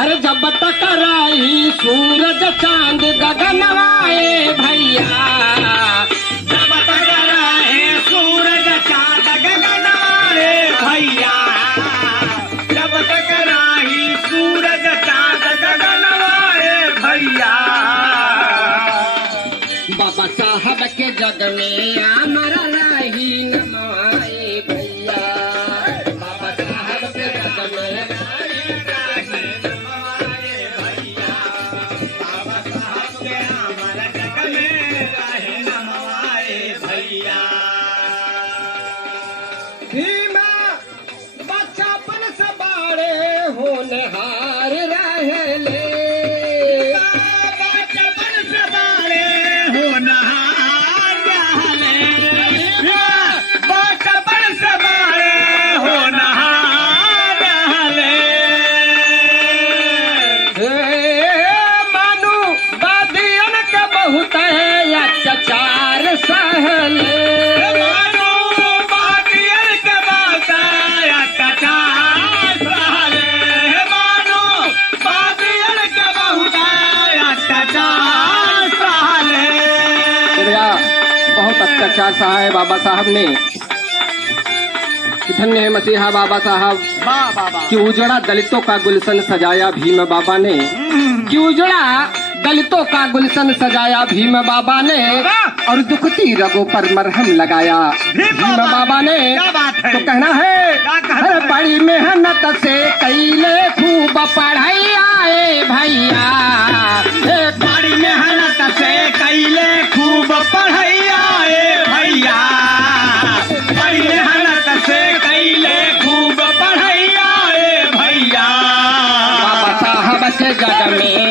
अरे जब तक रही सूरज चांद गगनवाए भैया, जब तक रहे सूरज चांद गगनवाए भैया, जब तक रही सूरज चांद गगनवाए भैया। बाबा साहब के जग में अमर रही नमाए भैया, बाबा साहब के जग में बच्चापन से बड़े होनहार रहले, बचपन से बड़े होनहार रहले, बचपन से बड़े होनहार रहले। मानु बादियन के बहुत अत्याचार सहले, बहुत अत्याचार सहा है बाबा साहब ने। धन्य है मसीहा बाबा साहब कि उजड़ा दलितों का गुलशन सजाया भीम बाबा ने, कि उजड़ा दलितों का गुलशन सजाया भीम बाबा ने, और दुखती रगों पर मरहम लगाया भीम बाबा ने। तो कहना है हर बड़ी मेहनत से कैले खूब पढ़ाई आए भैया, बड़ी मेहनत से कैले खूब पढ़ाई आए भैया, बड़ी मेहनत से कैले खूब पढ़ाई आए भैया। बाबा साहब के जग में